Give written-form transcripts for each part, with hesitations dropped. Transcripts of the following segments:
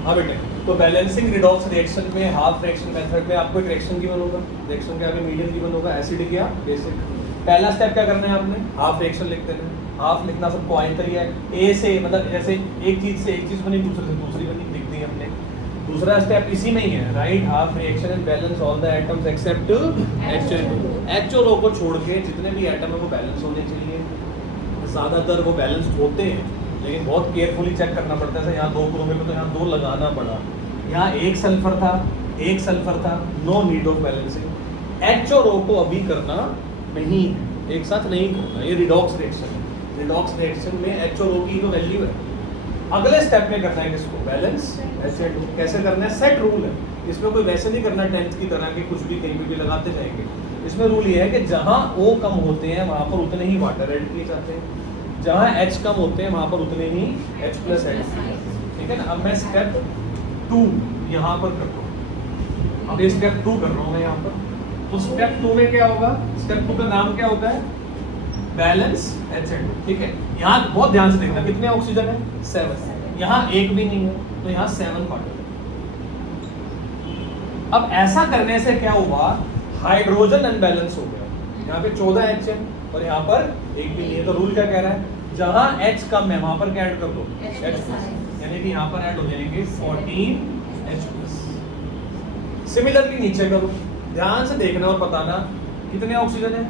हाँ बेटे, तो बैलेंसिंग रिडॉक्स रिएक्शन में हाफ रिएक्शन मेथड में आपको एक रिएक्शन गिवन होगा, रिएक्शन के आगे मीडियम गिवन होगा, एसिडिक या बेसिक। पहला स्टेप क्या करना है आपने, हाफ रिएक्शन लिख देना है। हाफ लिखना सबको आयता ही है, ए से मतलब जैसे एक चीज से एक चीज बनी, दूसरे से दूसरी बनी, लिख दी हमने। दूसरा स्टेप इसी में ही है, right half reaction and balance all the atoms except HO। HO को छोड़ के जितने भी एटम है वो बैलेंस होने चाहिए। ज़्यादातर वो बैलेंस होते हैं, लेकिन बहुत केयरफुली चेक करना पड़ता है। यहाँ 2 क्रोमियम में तो यहाँ 2 लगाना पड़ा, यहाँ एक सल्फर था, no need of balancing. H और O को अभी करना नहीं है, एक साथ नहीं करना, ये रिडॉक्स रिएक्शन है। रिडॉक्स रिएक्शन में H और O की तो वैल्यू है। अगले स्टेप में करना है किसको, बैलेंस H2। कैसे करना है, सेट रूल है इसमें, कोई वैसे नहीं करना 10th की तरह के कुछ भी कहीं पे भी लगाते जाएंगे। इसमें रूल ये है कि जहाँ O कम होते हैं वहाँ पर उतने ही वाटर ऐड किए जाते हैं, जहाँ H कम होते हैं वहाँ पर उतने ही H प्लस ऐड किए जाते हैं, ठीक है ना। अब मैं स्टेप 2 यहाँ पर कर रहा हूँ, अब ये स्टेप 2 कर रहा हूँ मैं यहाँ पर। तो स्टेप 2 में क्या होगा, स्टेप 2 का नाम क्या होता है, बैलेंस H2, ठीक है। यहाँ बहुत ध्यान से देखना, कितने ऑक्सीजन है, 7, यहाँ एक भी नहीं है, तो यहाँ 7 वाटर। अब ऐसा करने से क्या हुआ, हाइड्रोजन अनबैलेंस हो गया। यहाँ पे 14 H है और यहाँ पर एक भी नहीं है, तो रूल क्या कह रहा है, जहाँ H कम है वहां पर क्या ऐड कर दो, H प्लस, यानी कि यहाँ पर ऐड हो जाएंगे 14 H प्लस। सिमिलरली नीचे करो, ध्यान से देखना और बताना कितने ऑक्सीजन है,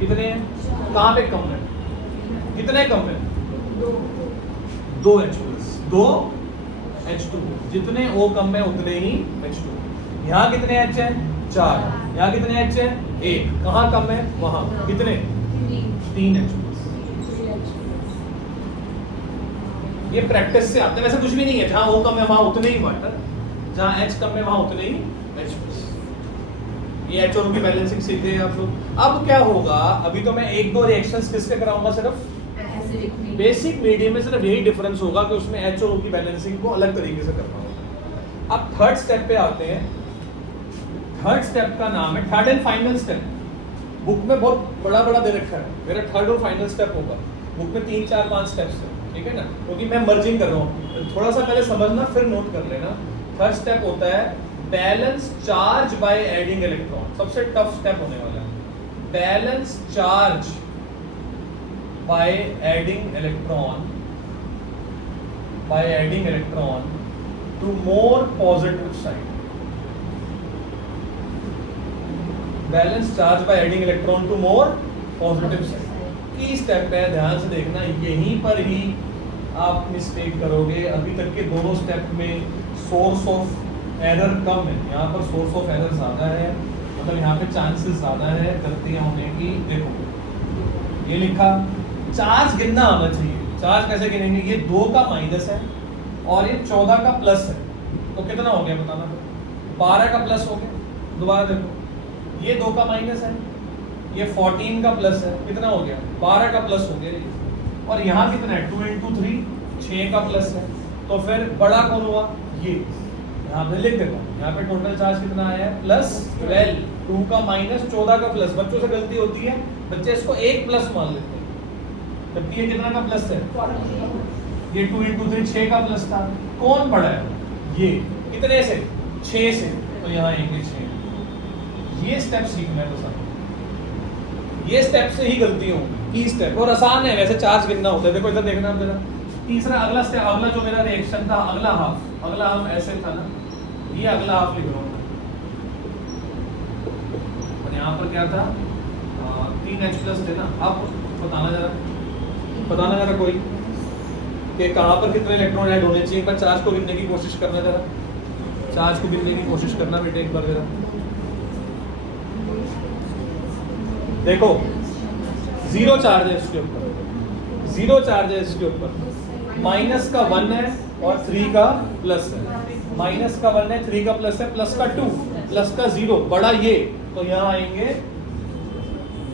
कितने हैं, कहाँ पे कम है, कितने कम है, 2 H प्लस, 2 H2, जितने O कम है उतने ही H2। यहाँ कितने H है, 4, यहाँ कितने H है, 1, कहाँ कम है, वहां कितने, 3 H प्लस। ये प्रैक्टिस से आते हैं, वैसे कुछ भी नहीं है, जहाँ O कम है वहां उतने ही वाटर, जहाँ H कम है वहां उतने ही H प्लस। ये H और O की बैलेंसिंग सीखे हैं आप लोग। अब क्या होगा, अभी तो मैं 1-2 रिएक्शंस किसके कराऊंगा, सिर्फ बेसिक मीडियम में सिर्फ यही डिफरेंस होगा कि उसमें H और O की बैलेंसिंग को अलग तरीके से करना होगा। अब थर्ड स्टेप पे आते हैं। थर्ड स्टेप का नाम है, third and final step. Book में बहुत बड़ा बड़ा दे रखा है, मेरा थर्ड और फाइनल स्टेप होगा। बुक में 3, 4, 5 स्टेप्स है, ठीक है ना, क्योंकि मैं मर्जिंग कर रहा हूँ। थोड़ा सा पहले समझना फिर नोट कर लेना। थर्ड स्टेप होता है balance charge by adding electron, सबसे टफ स्टेप होने वाला है। Balance charge by adding electron to more positive side. Balance charge by adding electron to more positive side की स्टेप है, ध्यान से देखना। यहीं पर ही आप मिस्टेक करोगे। अभी तक के दोनों स्टेप में सोर्स ऑफ एरर कम है, यहाँ पर सोर्स ऑफ एरर ज़्यादा है, मतलब यहाँ पे चांसेस ज़्यादा है गलतियाँ होने की। देखो ये लिखा, चार्ज गिनना आना चाहिए। चार्ज कैसे गिनेंगे, ये 2 का माइनस है और ये 14 का प्लस है, तो कितना हो गया बताना, 12 का प्लस हो गया। दोबारा देखो, ये 2 का माइनस है, ये 14 का प्लस है, कितना हो गया, 12 का प्लस हो गया। और यहाँ कितना है, 2 × 3 6 का प्लस है, तो फिर बड़ा कौन हुआ, ये यहाँ पे लिख देता हूँ। यहाँ पे टोटल चार्ज कितना आया है, +12, 2 का माइनस 14 का प्लस। बच्चों से गलती होती है, बच्चे इसको 1 प्लस मान लेते हैं, जबकि ये कितना का प्लस है, ये 2 × 3 6 का प्लस था। कौन बड़ा है, ये कितने से, 6 से, तो यहाँ आएंगे 6। ये स्टेप सीखना है तो सारे, ये स्टेप से ही गलती होगी। की स्टेप और आसान है वैसे, चार्ज गिनना होता है। देखो इधर देखना आप जरा, तीसरा अगला स्टेप, अगला जो मेरा रिएक्शन था, अगला हाफ ऐसे था ना, ये अगला हाफ लिख रहा हूँ। और यहाँ पर क्या था, 3 H प्लस थे ना। अब बताना जरा कोई कि कहाँ पर कितने इलेक्ट्रॉन ऐड होने चाहिए। एक बार चार्ज को गिनने की कोशिश करना, जरा चार्ज को गिनने की कोशिश करना बेटे एक बार जरा। देखो 0 चार्ज है इसके ऊपर, 0 चार्ज है इसके ऊपर। माइनस का 1 है और 3 का प्लस है। माइनस का 1 है, 3 का प्लस है, प्लस का 2, प्लस का 0, बड़ा ये, तो यहाँ आएंगे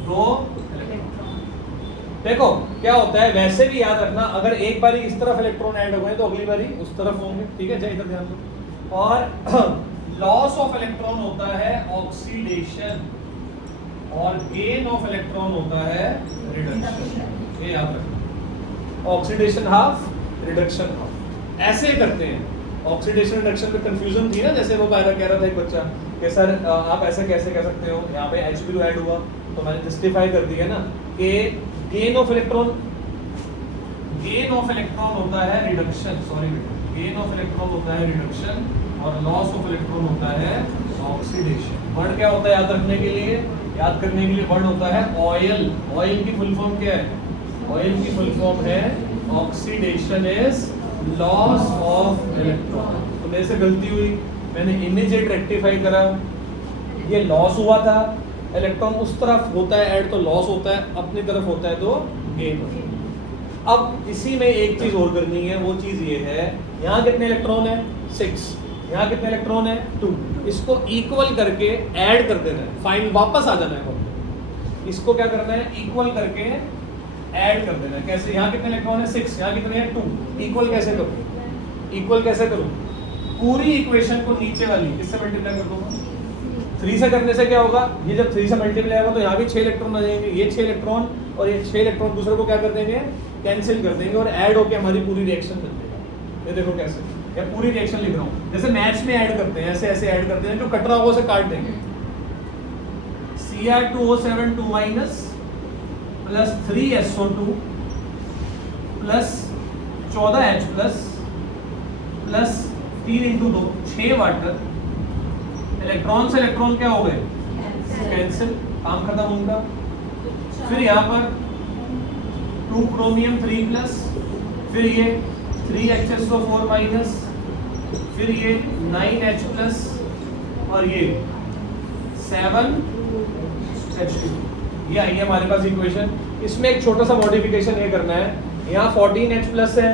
2 इलेक्ट्रॉन। देखो क्या होता है, वैसे भी याद रखना, अगर एक बारी इस तरफ इलेक्ट्रॉन ऐड हो गए तो अगली बारी उस तरफ होंगे, ठीक है। इधर ध्यान दो। और लॉस ऑफ इलेक्ट्रॉन होता है ऑक्सीडेशन और गेन ऑफ इलेक्ट्रॉन होता है रिडक्शन। ये याद रखना, ऑक्सीडेशन हाफ, रिडक्शन हाफ, ऐसे करते हैं। ऑक्सीडेशन रिडक्शन में कंफ्यूजन थी ना, जैसे वो कह रहा था एक बच्चा कि सर आप ऐसे कैसे कह सकते हो, यहाँ पे H ऐड हुआ तो मैंने जस्टिफाई कर दिया ना कि गेन ऑफ इलेक्ट्रॉन होता है रिडक्शन, गेन ऑफ इलेक्ट्रॉन होता है रिडक्शन और लॉस ऑफ इलेक्ट्रॉन होता है ऑक्सीडेशन। वर्ड क्या होता है याद रखने के लिए, याद करने के लिए वर्ड होता है ऑयल। ऑयल की फुल फॉर्म क्या है, ऑयल की फुल फॉर्म है oxidation is loss of electron. तो मेरे से गलती हुई, मैंने इमीडिएट रेक्टिफाई करा, ये लॉस हुआ था, इलेक्ट्रॉन उस तरफ होता है ऐड तो लॉस होता है, अपनी तरफ होता है तो गेन। अब इसी में एक चीज और करनी है, वो चीज ये है, यहाँ कितने इलेक्ट्रॉन है 6, यहाँ कितने इलेक्ट्रॉन है 2, इसको इक्वल करके ऐड कर देना है, फाइनल वापस आ जाना है, इसको क्या करना है इक्वल करके ऐड कर देना है। कैसे, यहाँ कितने इलेक्ट्रॉन है 6, यहाँ कितने हैं 2, इक्वल कैसे करूँ, इक्वल कैसे करूँ, पूरी इक्वेशन को नीचे वाली किससे मल्टीप्लाई कर दूंगा, 3 से करने से क्या होगा, ये जब 3 से मल्टीप्लाई होगा तो यहाँ भी 6 इलेक्ट्रॉन आ जाएंगे, ये 6 इलेक्ट्रॉन और ये 6 इलेक्ट्रॉन दूसरे को क्या कर देंगे, कैंसिल कर देंगे और ऐड होके हमारी पूरी रिएक्शन बन जाएगा। ये देखो कैसे, या पूरी रिएक्शन लिख रहा हूँ, जैसे मैथ्स में ऐड करते हैं, ऐसे ऐसे ऐड करते हैं, जो कट रहा होगा उसे काट देंगे। Cr2O7 2- plus 3SO2 plus 14H plus 3 × 2 6 water, electron से इलेक्ट्रॉन क्या हो गए, कैंसिल, काम खत्म उनका। फिर यहाँ पर 2 क्रोमियम 3+, फिर ये 3HSO4-, फिर ये 9H+ और ये 7H2। ये आई है हमारे पास इक्वेशन। इसमें एक छोटा सा मॉडिफिकेशन ये करना है, यहाँ 14H+ है,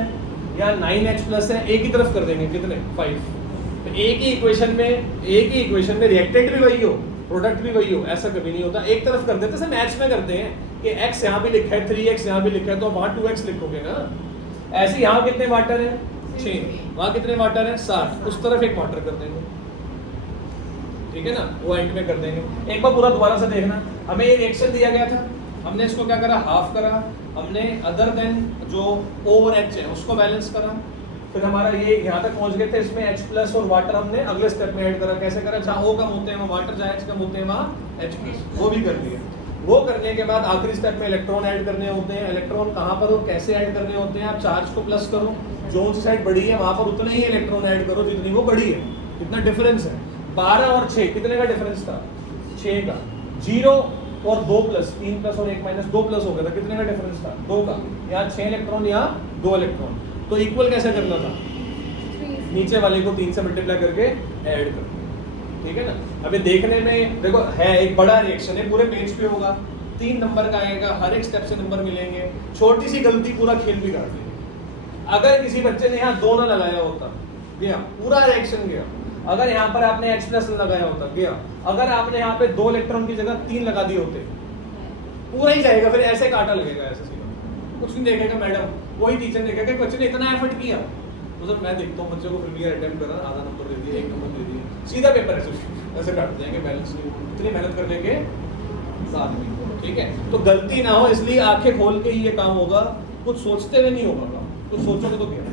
यहाँ 9H+ है, एक ही तरफ कर देंगे, कितने 5। तो एक ही इक्वेशन में रिएक्टेंट भी वही हो, प्रोडक्ट भी वही हो, ऐसा कभी नहीं होता। एक तरफ कर देते, जैसे मैथ्स में करते हैं कि x यहाँ भी लिखा है, 3x यहाँ भी लिखा है, तो वहाँ 2x लिखोगे ना। ऐसे यहाँ कितने वाटर है 6, वहाँ कितने वाटर है 7, उस तरफ एक वाटर कर देंगे, ठीक है ना, वो एंड में कर देंगे। एक बार पूरा दोबारा से देखना, हमें ये रिएक्शन दिया गया था, हमने इसको क्या करा, हाफ करा, हमने अदर देन जो ओवर H है उसको बैलेंस करा, फिर हमारा ये यहाँ तक पहुँच गए थे, इसमें H+ और वाटर हमने अगले स्टेप में ऐड करा। कैसे करा, जहाँ O कम होते हैं वहाँ वाटर, जहाँ H कम होते हैं वहाँ H+, वो भी कर दिया। वो करने के बाद आखिरी स्टेप में इलेक्ट्रॉन ऐड करने होते हैं। इलेक्ट्रॉन कहाँ पर हो, कैसे ऐड करने होते हैं, आप चार्ज को प्लस करो, जो सी साइड बड़ी है वहाँ पर उतने ही इलेक्ट्रॉन ऐड करो जितनी वो बड़ी है। कितना डिफरेंस है, 12 और 6, कितने का डिफरेंस था 6 का, 0 और 2+, 3+ और 1- 2+ हो गया था, कितने का डिफरेंस था 2 का, यहाँ 6 इलेक्ट्रॉन यहाँ 2 इलेक्ट्रॉन। तो इक्वल कैसे करना था, नीचे वाले को 3 से मल्टीप्लाई करके ऐड कर, ठीक है ना। अभी देखने में देखो है एक बड़ा रिएक्शन है, पूरे पेज पे होगा, 3 नंबर का आएगा, हर एक स्टेप से नंबर मिलेंगे, छोटी सी गलती पूरा खेल बिगाड़ देगी। अगर किसी बच्चे ने यहाँ 2 ना लगाया होता, गया पूरा रिएक्शन गया। अगर यहाँ पर आपने H+ लगाया होता, गया। अगर आपने यहाँ पे 2 इलेक्ट्रॉन की जगह 3 लगा दिए होते, पूरा ही जाएगा, फिर ऐसे कांटा लगेगा, ऐसे सीधा, कुछ नहीं देखेगा मैडम, वही टीचर देखेगा कि बच्चे ने इतना एफर्ट किया। तो सर मैं देखता हूँ बच्चे को, फिर भी अटेम्प्ट कर रहा है, आधा नंबर दे दिया, 1 नंबर दे दिया, सीधा पेपर ऐसे काट देंगे, बैलेंस नहीं, इतनी मेहनत करने के साथ भी, ठीक है। तो गलती ना हो इसलिए आंखें खोल के ही ये काम होगा, कुछ सोचते हुए नहीं होगा काम, कुछ सोचोगे तो क्या,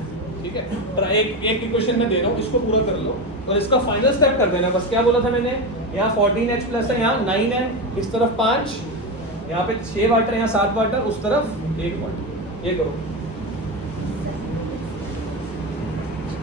ठीक है। पर एक इक्वेशन में दे रहा हूँ, इसको पूरा कर लो और इसका फाइनल स्टेप कर देना। बस क्या बोला था मैंने, यहाँ 14H+ है, यहाँ 9 है, इस तरफ 5, यहाँ पे 6 वाटर, यहाँ 7 वाटर, उस तरफ 1 वाटर, ये करो।